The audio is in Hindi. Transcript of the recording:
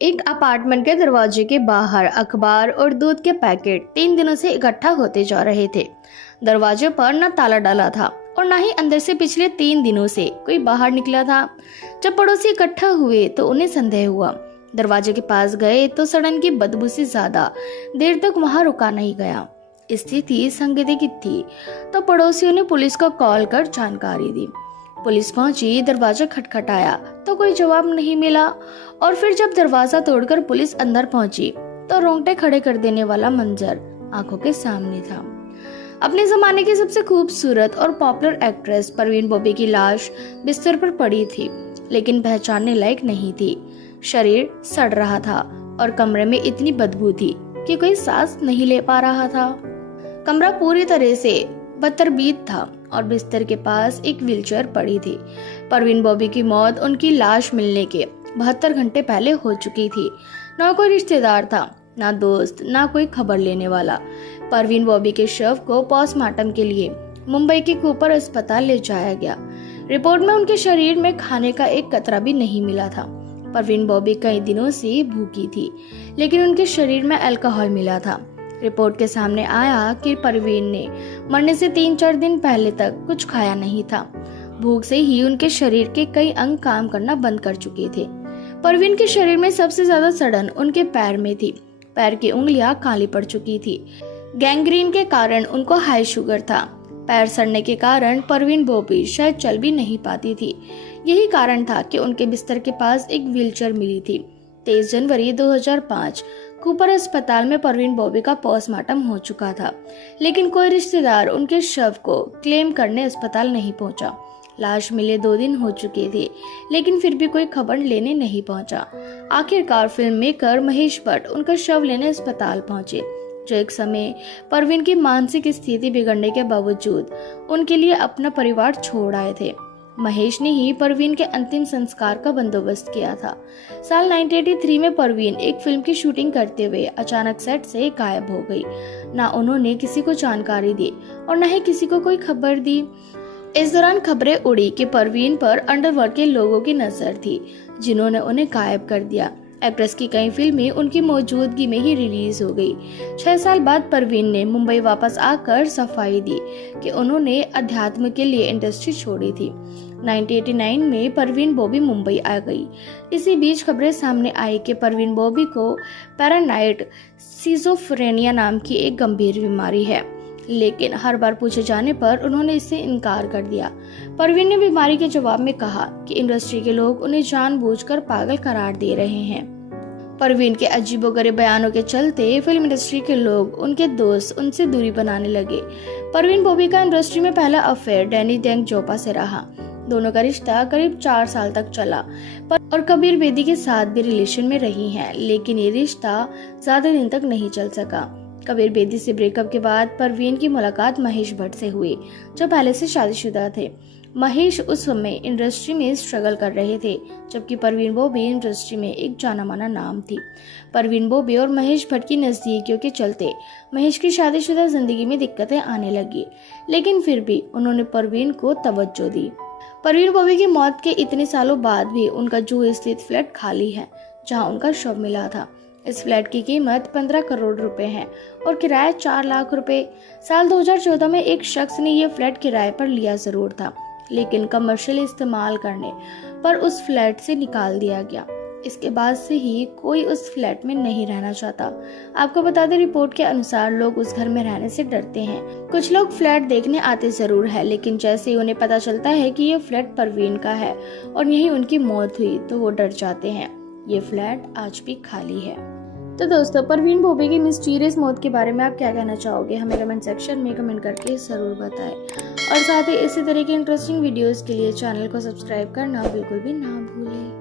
एक अपार्टमेंट के दरवाजे के बाहर अखबार और दूध के पैकेट 3 दिनों से इकट्ठा होते जा रहे थे। दरवाजे पर न ताला डाला था और न ही अंदर से पिछले 3 दिनों से कोई बाहर निकला था। जब पड़ोसी इकट्ठा हुए तो उन्हें संदेह हुआ। दरवाजे के पास गए तो सड़न की बदबू से ज्यादा देर तक वहां रुका नहीं गया। स्थिति संदिग्ध थी तो पड़ोसियों ने पुलिस को कॉल कर जानकारी दी। पुलिस पहुंची, दरवाजा खटखटाया तो कोई जवाब नहीं मिला और फिर जब दरवाजा तोड़कर पुलिस अंदर पहुंची तो रोंगटे खड़े कर देने वाला मंजर आंखों के सामने था। अपने जमाने की सबसे खूबसूरत और पॉपुलर एक्ट्रेस परवीन बॉबी की लाश बिस्तर पर पड़ी थी, लेकिन पहचानने लायक नहीं थी। शरीर सड़ रहा था और कमरे में इतनी बदबू थी कि कोई सांस नहीं ले पा रहा था। कमरा पूरी तरह से बदतरबीब था और बिस्तर के पास एक व्हीलचेयर पड़ी थी। परवीन बॉबी की मौत उनकी लाश मिलने के 72 घंटे पहले हो चुकी थी। न कोई रिश्तेदार था, ना दोस्त, ना कोई खबर लेने वाला। परवीन बॉबी के शव को पोस्टमार्टम के लिए मुंबई के कूपर अस्पताल ले जाया गया। रिपोर्ट में उनके शरीर में खाने का एक कतरा भी नहीं मिला था। परवीन बॉबी कई दिनों से भूखी थी, लेकिन उनके शरीर में अल्कोहल मिला था। रिपोर्ट के सामने आया कि परवीन ने मरने से 3-4 दिन पहले तक कुछ खाया नहीं था। भूख से ही उनके शरीर के कई अंग काम करना बंद कर चुके थे। परवीन के शरीर में सबसे ज्यादा सड़न उनके पैर में थी। पैर की उंगलियां काली पड़ चुकी थी। गैंग्रीन के कारण उनको हाई शुगर था। पैर सड़ने के कारण परवीन बॉबी शायद चल भी नहीं पाती थी। यही कारण था कि उनके बिस्तर के पास एक व्हीलचेयर मिली थी। 23 जनवरी 2005 कूपर अस्पताल में परवीन बॉबी का पोस्टमार्टम हो चुका था, लेकिन कोई रिश्तेदार उनके शव को क्लेम करने अस्पताल नहीं पहुंचा। लाश मिले 2 दिन हो चुके थे, लेकिन फिर भी कोई खबर लेने नहीं पहुंचा। आखिरकार फिल्म मेकर महेश भट्ट उनका शव लेने अस्पताल पहुंचे, जो एक समय परवीन की मानसिक स्थिति बिगड़ने के बावजूद उनके लिए अपना परिवार छोड़ आए थे। महेश ने ही परवीन के अंतिम संस्कार का बंदोबस्त किया था। साल 1983 में परवीन एक फिल्म की शूटिंग करते हुए अचानक सेट से गायब हो गई। ना उन्होंने किसी को जानकारी दी और न ही किसी को कोई खबर दी। इस दौरान खबरें उड़ी कि परवीन पर अंडरवर्ल्ड के लोगों की नजर थी, जिन्होंने उन्हें गायब कर दिया। एक्ट्रेस की कई फिल्में उनकी मौजूदगी में ही रिलीज हो गई। 6 साल बाद परवीन ने मुंबई वापस आकर सफाई दी कि उन्होंने अध्यात्म के लिए इंडस्ट्री छोड़ी थी। 1989 में परवीन बॉबी मुंबई आ गई। इसी बीच खबरें सामने आई कि परवीन बॉबी को पैरानाइड सिजोफ्रेनिया नाम की एक गंभीर बीमारी है, लेकिन हर बार पूछे जाने पर उन्होंने इससे इनकार कर दिया। परवीन ने बीमारी के जवाब में कहा कि इंडस्ट्री के लोग उन्हें जानबूझकर पागल करार दे रहे हैं। परवीन के अजीबोगरीब बयानों के चलते फिल्म इंडस्ट्री के लोग, उनके दोस्त उनसे दूरी बनाने लगे। परवीन बॉबी का इंडस्ट्री में पहला अफेयर डैनी डेंग जोपा से रहा। दोनों का रिश्ता करीब 4 साल तक चला और कबीर बेदी के साथ भी रिलेशन में रही हैं, लेकिन ये रिश्ता ज्यादा दिन तक नहीं चल सका। कबीर बेदी से ब्रेकअप के बाद परवीन की मुलाकात महेश भट्ट से हुई, जो पहले से शादीशुदा थे। महेश उस समय इंडस्ट्री में स्ट्रगल कर रहे थे, जबकि परवीन बॉबी इंडस्ट्री में एक जाना माना नाम थी। परवीन बॉबी और महेश भट्ट की नजदीकियों के चलते महेश की शादीशुदा जिंदगी में दिक्कतें आने लगी, लेकिन फिर भी उन्होंने परवीन को तवज्जो दी। परवीन बॉबी की मौत के इतने सालों बाद भी उनका जूहू स्थित फ्लैट खाली है, जहां उनका शव मिला था। इस फ्लैट की कीमत 15 करोड़ रुपए है और किराया 4 लाख रुपए। साल 2014 में एक शख्स ने यह फ्लैट किराए पर लिया जरूर था, लेकिन कमर्शियल इस्तेमाल करने पर उस फ्लैट से निकाल दिया गया। इसके बाद से ही कोई उस फ्लैट में नहीं रहना चाहता। आपको बता दें, रिपोर्ट के अनुसार लोग उस घर में रहने से डरते हैं। कुछ लोग फ्लैट देखने आते जरूर है, लेकिन जैसे ही उन्हें पता चलता है कि ये फ्लैट परवीन का है और यहीं उनकी मौत हुई, तो वो डर जाते हैं। ये फ्लैट आज भी खाली है। तो दोस्तों, परवीन बॉबी की मिस्टीरियस मौत के बारे में आप क्या कहना चाहोगे? हमें कमेंट सेक्शन में कमेंट करके जरूर बताएं और साथ ही इसी तरह के इंटरेस्टिंग वीडियोस के लिए चैनल को सब्सक्राइब करना बिल्कुल भी ना भूलें।